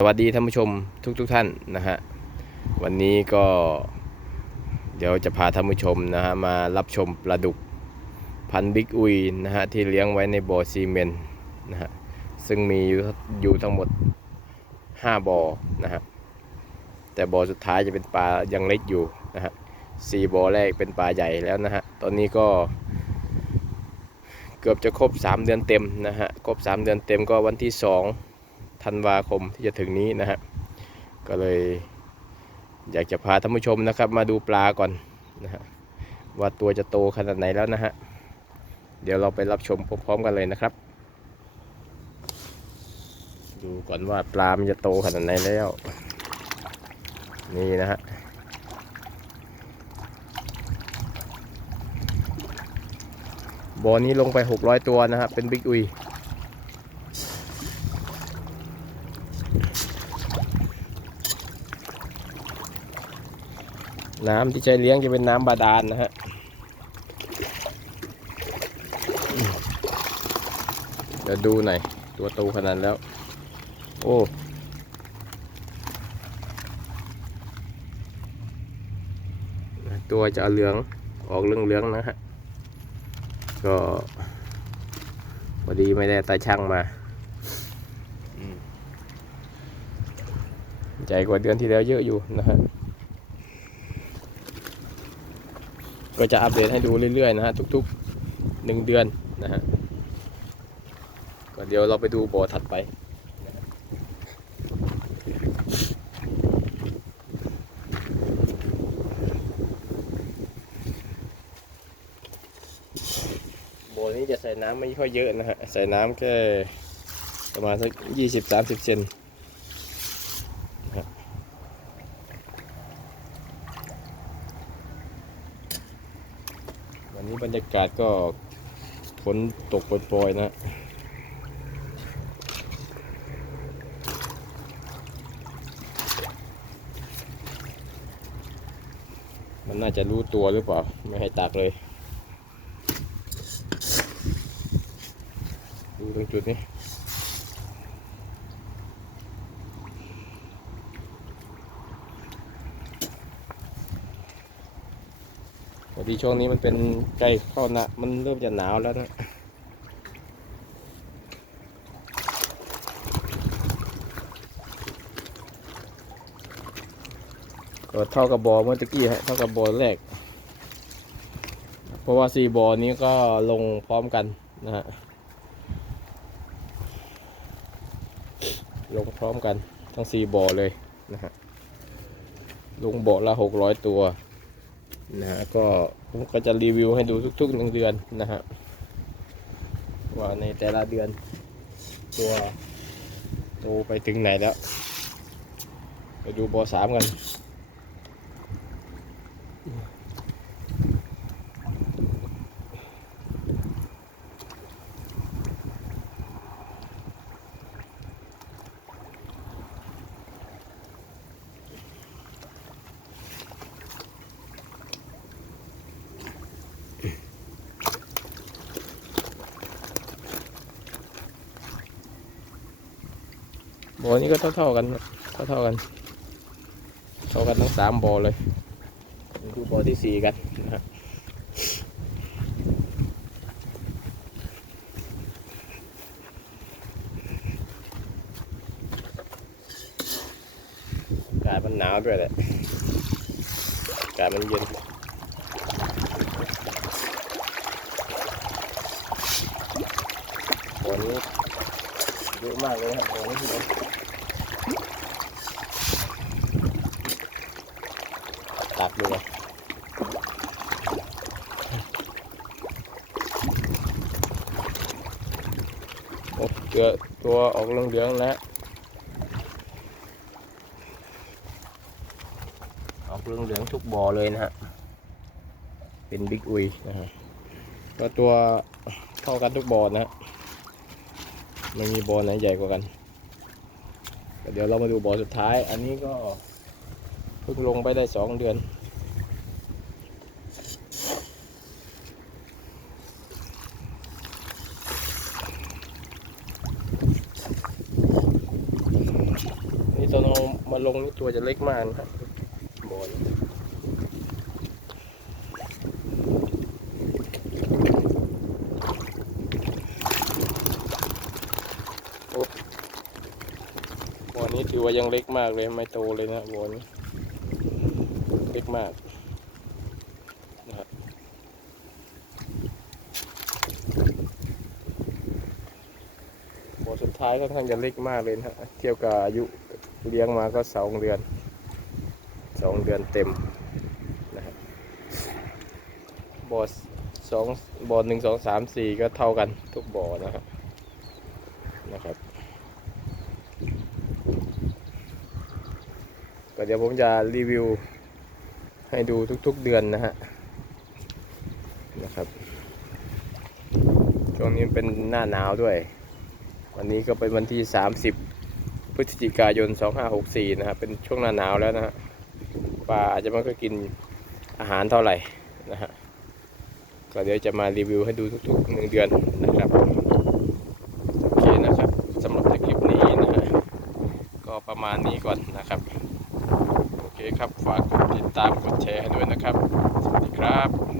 สวัสดีท่านผู้ชมทุกๆทท่านนะฮะวันนี้ก็เดี๋ยวจะพาท่านผู้ชมนะฮะมารับชมปลาดุกพันบิ๊กอุยนะฮะที่เลี้ยงไว้ในบ่อซีเมนต์นะฮะซึ่งมีอยู่อยู่ทั้งหมด 5บ่อนะฮะแต่บ่อสุดท้ายจะเป็นปลายังเล็กอยู่นะฮะสี่บ่อแรกเป็นปลาใหญ่แล้วนะฮะตอนนี้ก็เกือบจะครบ 3 เดือนเต็มนะฮะครบ 3 เดือนเต็มก็วันที่ 2 ธันวาคมที่จะถึงนี้นะฮะก็เลยอยากจะพาท่านผู้ชมนะครับมาดูปลาก่อนนะฮะว่าตัวจะโตขนาดไหนแล้วนะฮะเดี๋ยวเราไปรับชมพร้อมๆกันเลยนะครับ ดูก่อนว่าปลามันจะโตขนาดไหนแล้ว นี่นะฮะบ่อนี้ลงไป 600 ตัวนะฮะเป็นบิ๊กอุย น้ำที่ใช้เลี้ยงจะเป็นน้ำบาดาลนะฮะเดี๋ยวดูหน่อย ตัวโตขนาดแล้ว โอ้ตัวจะเหลืองออกเหลืองๆนะฮะ ก็พอดีไม่ได้ตาช่างมาอืมใหญ่กว่าเดือนที่แล้วเยอะอยู่นะฮะ ก็จะอัปเดตให้ดูเรื่อยๆนะฮะทุกๆหนึ่งเดือนนะฮะก็เดี๋ยวเราไปดูบ่อถัดไปบ่อนี้จะใส่น้ำไม่ค่อยเยอะนะฮะใส่น้ำแค่ประมาณสักยี่สิบสามสิบเซนนะฮะวันนี้ บรรยากาศก็ฝนตกโปรยๆนะมันน่าจะรู้ตัวหรือเปล่า ไม่ให้ตากเลย ดูตรงจุดนี้ พอดีช่วงนี้มันเป็นใกล้เข้าหนะมันเริ่มจะหนาวแล้วนะก็เท่ากับบอเมื่อตะกี้ฮะเท่ากับบอแรก เพราะว่าสี่บอนี้ก็ลงพร้อมกันนะฮะลงพร้อมกันทั้งสี่บ่อเลยนะฮะลงบ่อละหกร้อยตัว นะฮะก็ผมก็จะรีวิวให้ดูทุกๆหนึ่งเดือนนะฮะว่าในแต่ละเดือน ตัวโตไปถึงไหนแล้ว ไปดูบ่อสามกัน บ่อนี้ก็เท่าๆกันเท่าๆกัน เท่ากันทั้งสามบ่อเลยดูบ่อที่สี่กันนะฮะอากาศมันหนาวด้วยแหละอากาศมันเย็นบ่อนี้เยอะมากเลยครับบ่อนี้ที่ผมตัก ดูเลยโอ้เจอตัวออกเหลืองๆแล้วออกเหลืองๆทุกบ่อเลยนะฮะ เป็นบิ๊กอุยนะฮะก็ตัวเท่ากันทุกบ่อนะฮะไม่มีบ่อไหนใหญ่กว่ากันเดี๋ยวเรามาดูบ่อสุดท้าย อันนี้ก็เพิ่งลงไปได้สองเดือน ตอนเอา มาลงนี่ตัวจะเล็กมากนะบอลโอ้บอลนี้ถือว่ายังเล็กมากเลยไม่โตเลยนะบอลเล็กมากนะครับบทสุดท้ายค่อนข้างจะเล็กมากเลยนะฮะเทียบกับอายุ เลี้ยงมาก็สองเดือนสองเดือนเต็มนะครับบ่อสองบ่อหนึ่งสองสามสี่ก็เท่ากันทุกบ่อนะครับนะครับ ก็เดี๋ยวผมจะรีวิวให้ดูทุกๆเดือนนะฮะนะครับช่วงนี้เป็นหน้าหนาวด้วย วันนี้ก็เป็นวันที่ 30 พฤศจิกายน 2564 นะครับ เป็นช่วงหน้าหนาวแล้วนะฮะปลาอาจจะไม่ค่อยกินอาหารเท่าไหร่นะฮะก็เดี๋ยวจะมารีวิวให้ดูทุกๆหนึ่งเดือนนะครับโอเคนะครับสำหรับคลิปนี้นะฮะก็ประมาณนี้ก่อนนะครับโอเคครับฝากกดติดตามกดแชร์ให้ด้วยนะครับ สวัสดีครับ